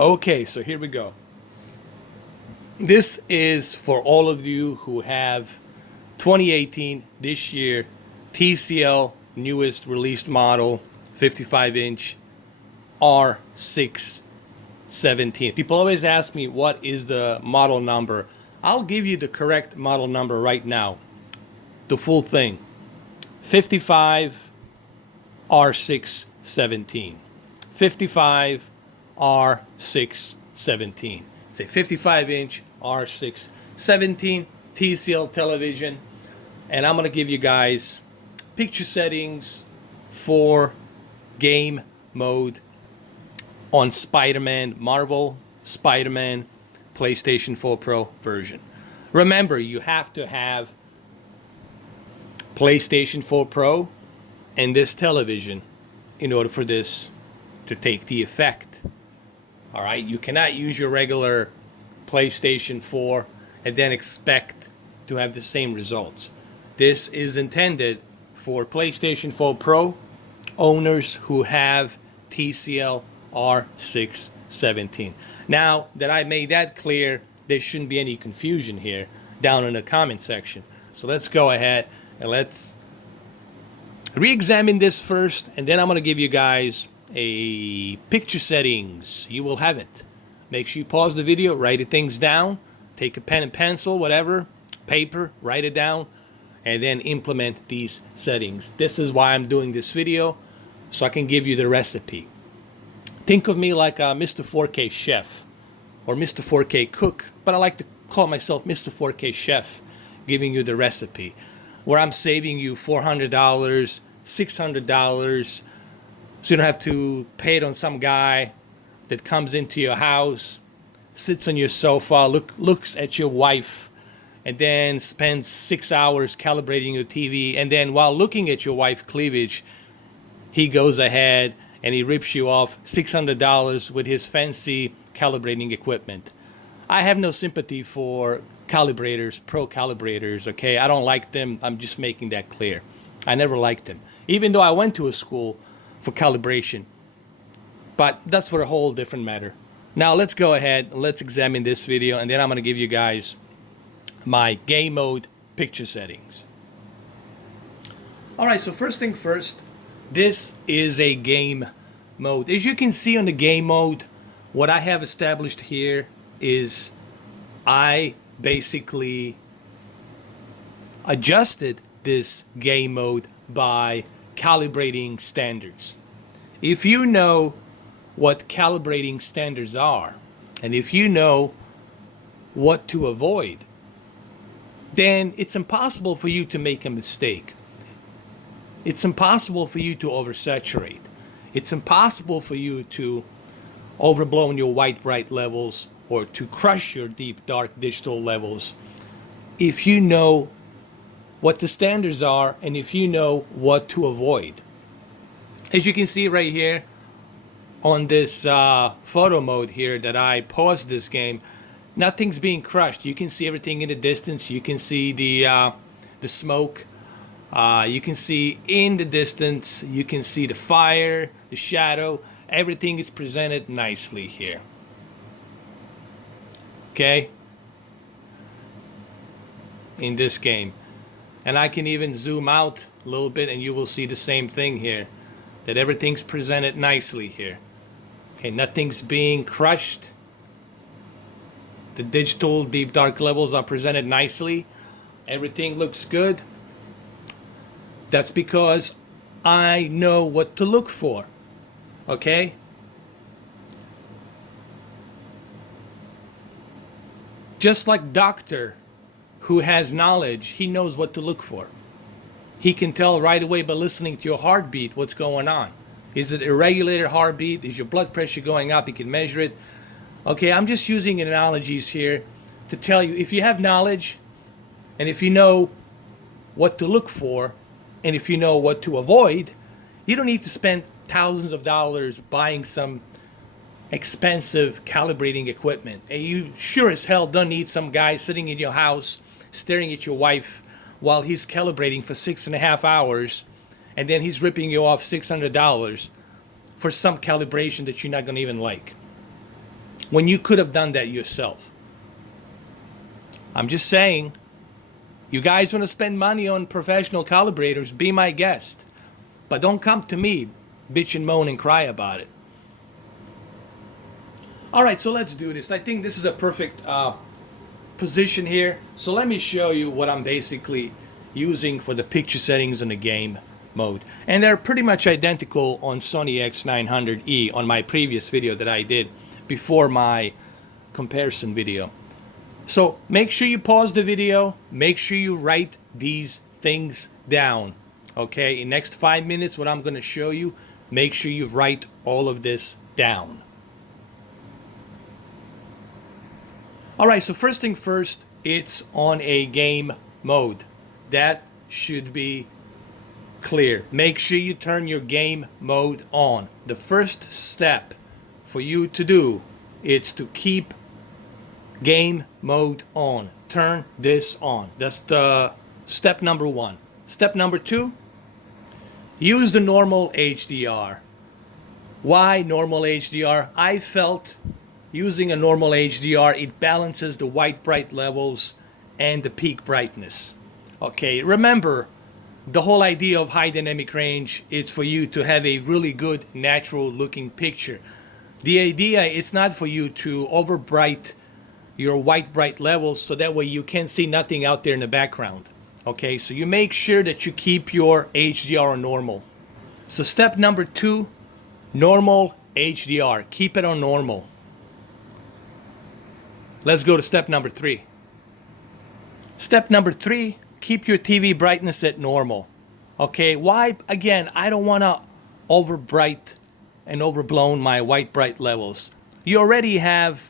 Okay, so here we go. This is for all of you who have 2018, this year, TCL newest released model, 55-inch R617. People always ask me what is the model number. I'll give you the correct model number right now. The full thing. 55R617. 55R617. It's a 55-inch R617 TCL television. And I'm going to give you guys picture settings for game mode on Spider-Man, Marvel Spider-Man PlayStation 4 Pro version. Remember, you have to have PlayStation 4 Pro and this television in order for this to take the effect. All right, you cannot use your regular PlayStation 4 and then expect to have the same results. This is intended for PlayStation 4 Pro owners who have TCL R617. Now that I made that clear, there shouldn't be any confusion here down in the comment section. So let's go ahead and let's re-examine this first, and then I'm going to give you guys a picture settings. You will have it. Make sure you pause the video, write things down, take a pen and pencil, whatever, paper, write it down, and then implement these settings. This is why I'm doing this video, so I can give you the recipe. Think of me like a Mr. 4K chef or Mr. 4K cook, but I like to call myself Mr. 4K chef, giving you the recipe, where I'm saving you $400, $600, so you don't have to pay it on some guy that comes into your house, sits on your sofa, looks at your wife, and then spends 6 hours calibrating your TV, and then while looking at your wife's cleavage, he goes ahead and he rips you off $600 with his fancy calibrating equipment. I have no sympathy for calibrators, pro calibrators, okay? I don't like them. I'm just making that clear. I never liked them, even though I went to a school for calibration. But that's for a whole different matter. Now let's go ahead, let's examine this video, and then I'm going to give you guys my game mode picture settings. Alright, so first thing first, this is a game mode. As you can see on the game mode, what I have established here is I basically adjusted this game mode by calibrating standards. If you know what calibrating standards are, and if you know what to avoid, then it's impossible for you to make a mistake. It's impossible for you to oversaturate. It's impossible for you to overblow your white bright levels or to crush your deep dark digital levels if you know what the standards are and if you know what to avoid. As you can see right here on this photo mode here that I paused this game, nothing's being crushed. You can see everything in the distance. You can see the smoke. You can see in the distance. You can see the fire, the shadow. Everything is presented nicely here. Okay? In this game. And I can even zoom out a little bit and you will see the same thing here. That everything's presented nicely here. Okay, nothing's being crushed. The digital deep dark levels are presented nicely. Everything looks good. That's because I know what to look for. Okay? Just like doctor who has knowledge, he knows what to look for. He can tell right away by listening to your heartbeat what's going on. Is it irregular heartbeat? Is your blood pressure going up? He can measure it. Okay, I'm just using analogies here to tell you, if you have knowledge and if you know what to look for and if you know what to avoid, you don't need to spend thousands of dollars buying some expensive calibrating equipment. And you sure as hell don't need some guy sitting in your house staring at your wife while he's calibrating for 6.5 hours, and then he's ripping you off $600 for some calibration that you're not going to even like. when you could have done that yourself. I'm just saying, you guys want to spend money on professional calibrators, be my guest. But don't come to me, bitch and moan and cry about it. All right, so let's do this. I think this is a perfect position here. So let me show you what I'm basically using for the picture settings on the game mode. And they're pretty much identical on Sony X900E on my previous video that I did before my comparison video. So make sure you pause the video, make sure you write these things down. Okay, in next 5 minutes what I'm going to show you, make sure you write all of this down. Alright, so first thing first, it's on a game mode. That should be clear. Make sure you turn your game mode on. The first step for you to do is to keep game mode on. Turn this on. That's the step number 1. Step number 2, use the normal HDR. Why normal HDR? I felt using a normal HDR, it balances the white bright levels and the peak brightness. Okay, remember, the whole idea of high dynamic range is for you to have a really good natural looking picture. The idea, it's not for you to overbright your white bright levels so that way you can't see nothing out there in the background. Okay, so you make sure that you keep your HDR on normal. So step number 2, normal HDR. Keep it on normal. Let's go to step number 3. Step number 3, keep your TV brightness at normal. Okay, why? Again, I don't want to overbright and overblown my white bright levels. You already have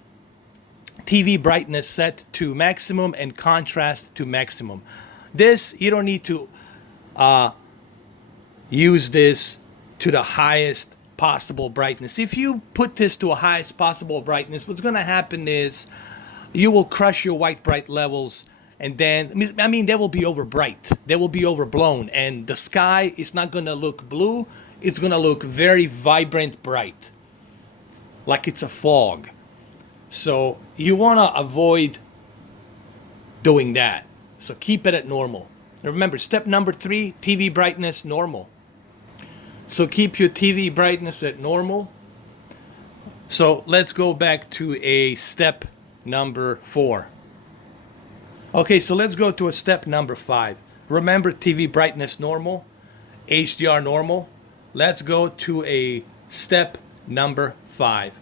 TV brightness set to maximum and contrast to maximum. This, you don't need to use this to the highest possible brightness. If you put this to a highest possible brightness, what's going to happen is you will crush your white bright levels, and then, I mean, they will be over bright. They will be overblown, and the sky is not going to look blue. It's going to look very vibrant bright, like it's a fog. So you want to avoid doing that. So keep it at normal. And remember, step number 3, TV brightness normal. So keep your TV brightness at normal. So let's go back to a step number 4. Okay, so let's go to a step number 5. Remember, TV brightness normal, HDR normal. Let's go to a step number 5.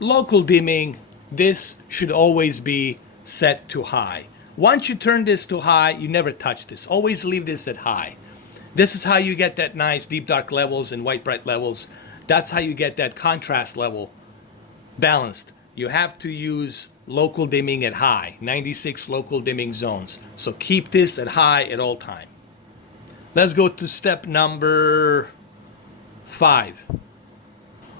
Local dimming, this should always be set to high. Once you turn this to high, you never touch this. Always leave this at high. This is how you get that nice deep dark levels and white bright levels. That's how you get that contrast level balanced. You have to use local dimming at high, 96 local dimming zones. So keep this at high at all time. Let's go to step number 5.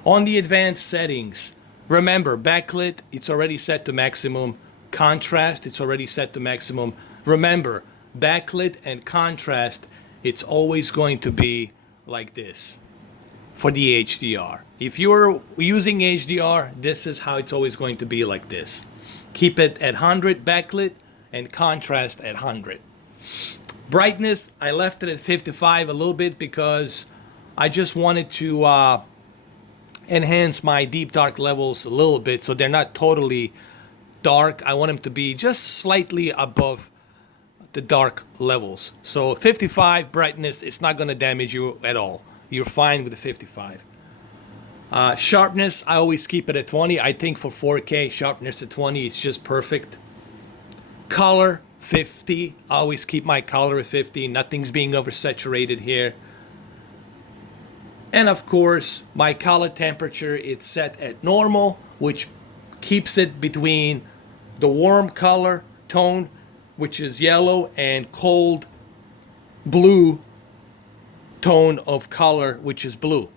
On the advanced settings, remember, backlit, it's already set to maximum. Contrast, it's already set to maximum. Remember, backlit and contrast, it's always going to be like this for the HDR. If you're using HDR, this is how it's always going to be, like this. Keep it at 100 backlit and contrast at 100. Brightness, I left it at 55 a little bit because I just wanted to enhance my deep dark levels a little bit so they're not totally dark. I want them to be just slightly above the dark levels. So 55 brightness, it's not going to damage you at all. You're fine with the 55. Sharpness, I always keep it at 20. I think for 4K, sharpness at 20 is just perfect. Color, 50. I always keep my color at 50. Nothing's being oversaturated here. And of course, my color temperature, it's set at normal, which keeps it between the warm color tone, which is yellow, and cold blue tone of color, which is blue.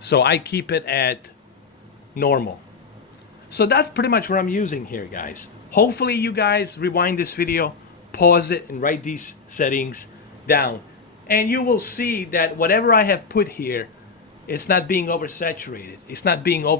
So I keep it at normal. So that's pretty much what I'm using here, guys. Hopefully you guys rewind this video, pause it, and write these settings down. And you will see that whatever I have put here, it's not being oversaturated. It's not being over